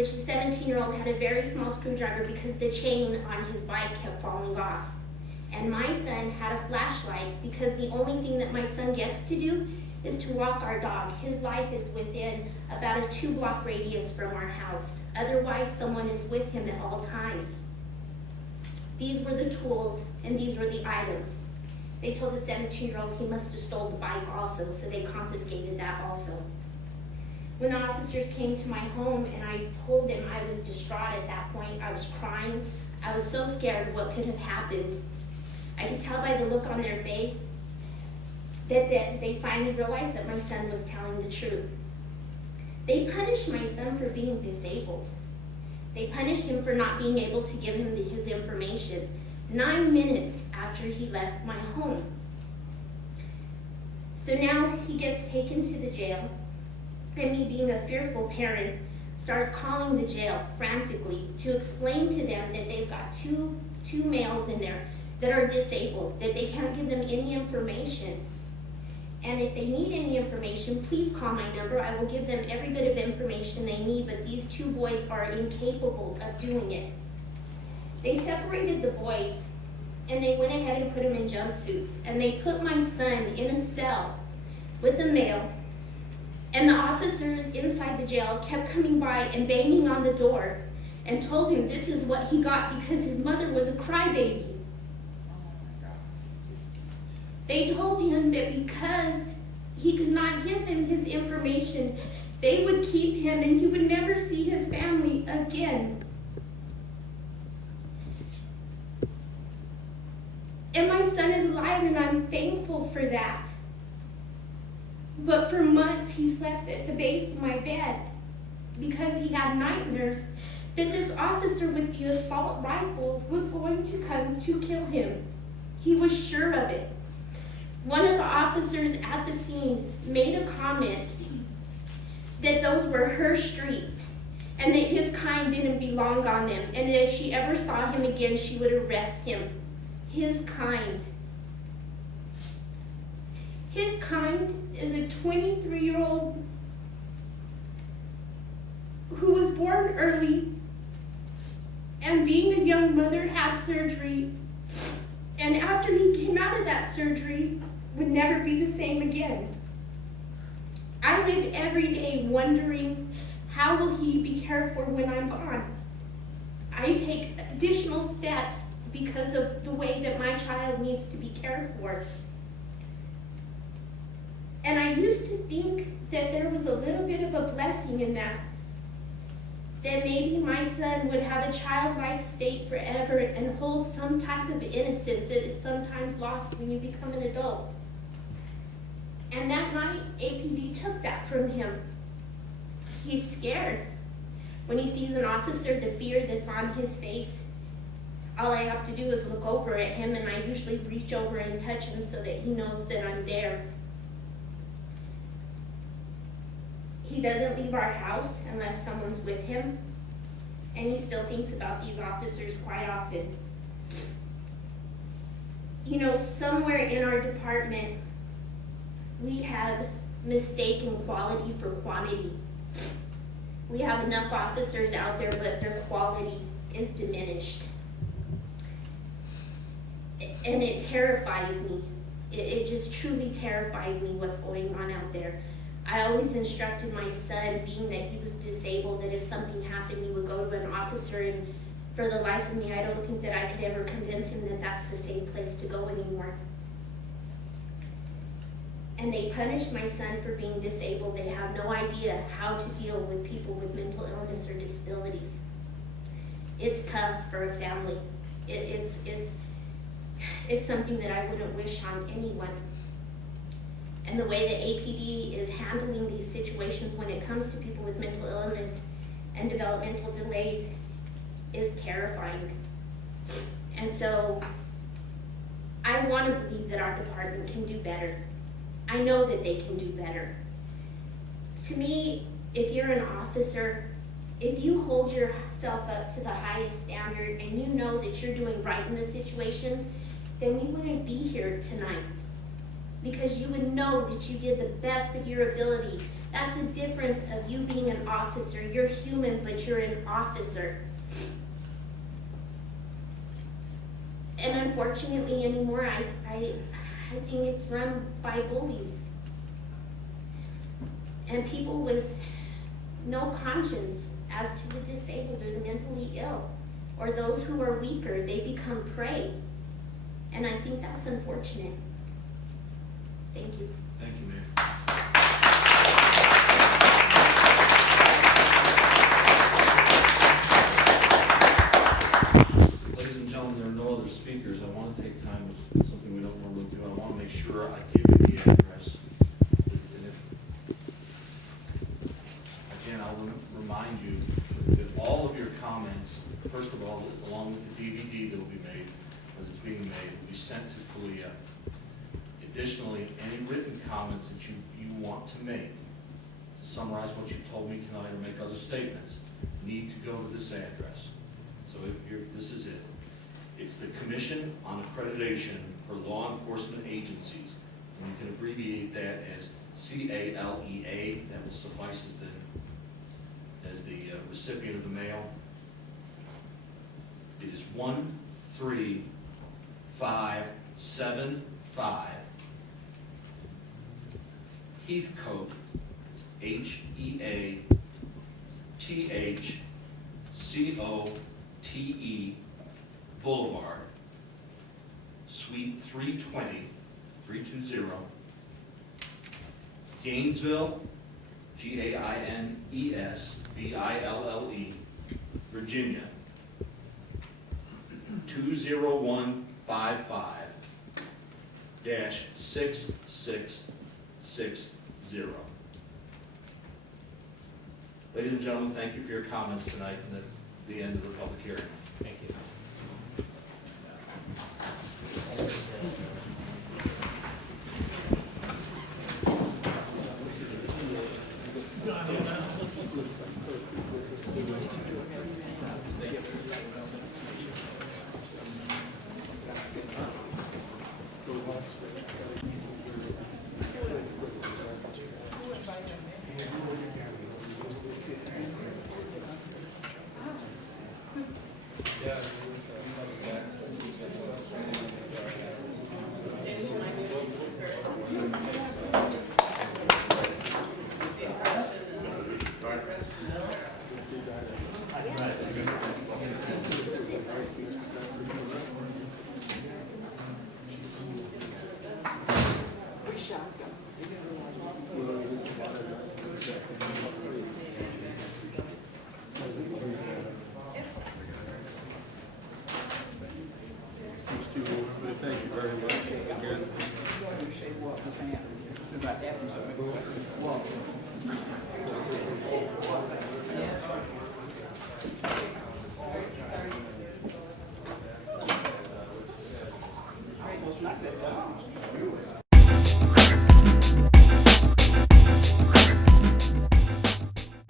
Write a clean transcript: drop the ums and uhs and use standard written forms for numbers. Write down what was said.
which the 17-year-old had a very small screwdriver because the chain on his bike kept falling off. And my son had a flashlight because the only thing that my son gets to do is to walk our dog. His life is within about a 2-block radius from our house. Otherwise, someone is with him at all times. These were the tools and these were the items. They told the 17-year-old he must have stole the bike also, so they confiscated that also. When the officers came to my home and I told them I was distraught at that point, I was crying. I was so scared of what could have happened. I could tell by the look on their face that they finally realized that my son was telling the truth. They punished my son for being disabled. They punished him for not being able to give him his information 9 minutes after he left my home. So now he gets taken to the jail, and me being a fearful parent starts calling the jail frantically to explain to them that they've got two males in there that are disabled, that they can't give them any information. And if they need any information, please call my number. I will give them every bit of information they need, but these 2 boys are incapable of doing it. They separated the boys, and they went ahead and put them in jumpsuits, and they put my son in a cell with a male, and the officers inside the jail kept coming by and banging on the door and told him this is what he got because his mother was a crybaby. They told him that because he could not give them his information, they would keep him and he would never see his family again. And my son is alive, and I'm thankful for that. But for months, he slept at the base of my bed because he had nightmares that this officer with the assault rifle was going to come to kill him. He was sure of it. One of the officers at the scene made a comment that those were her streets and that his kind didn't belong on them, and that if she ever saw him again, she would arrest him. His kind. His kind is a 23-year-old who was born early and being a young mother had surgery, and after he came out of that surgery would never be the same again. I live every day wondering, how will he be cared for when I'm gone? I take additional steps because of the way that my child needs to be cared for. And I used to think that there was a little bit of a blessing in that maybe my son would have a childlike state forever and hold some type of innocence that is sometimes lost when you become an adult. And that night, APD took that from him. He's scared. When he sees an officer, the fear that's on his face, all I have to do is look over at him, and I usually reach over and touch him so that he knows that I'm there. He doesn't leave our house unless someone's with him, and he still thinks about these officers quite often. You know, somewhere in our department, we have mistaken quality for quantity. We have enough officers out there, but their quality is diminished. And it terrifies me. It just truly terrifies me what's going on out there. I always instructed my son, being that he was disabled, that if something happened, he would go to an officer, and for the life of me, I don't think that I could ever convince him that that's the safe place to go anymore. And they punish my son for being disabled. They have no idea how to deal with people with mental illness or disabilities. It's tough for a family. It's something that I wouldn't wish on anyone. And the way that APD is handling these situations when it comes to people with mental illness and developmental delays is terrifying. And so I want to believe that our department can do better. I know that they can do better. To me, if you're an officer, if you hold yourself up to the highest standard and you know that you're doing right in the situations, then we wouldn't be here tonight. because you would know that you did the best of your ability. That's the difference of you being an officer. You're human, but you're an officer. And unfortunately anymore, I think it's run by bullies. And people with no conscience as to the disabled or the mentally ill, or those who are weaker, they become prey. And I think that's unfortunate. Thank you. Thank you, Mayor. Ladies and gentlemen, there are no other speakers. I want to take time with something we don't normally do. I want to make sure I give you the address. And again, I'll remind you that all of your comments, first of all, along with the DVD that will be made, or that's being made, will be sent to Kalia. Additionally, any written comments that you want to make, to summarize what you told me tonight or make other statements, need to go to this address. So this is it. It's the Commission on Accreditation for Law Enforcement Agencies, and you can abbreviate that as CALEA. That will suffice as the recipient of the mail. It is 13575 Heathcote, HEATHCOTE Boulevard, Suite 320, Gainesville, GAINESVILLE, Virginia, 20155-6660. Ladies and gentlemen, thank you for your comments tonight, and that's the end of the public hearing. Thank you. Thank you very much again. Almost not that long.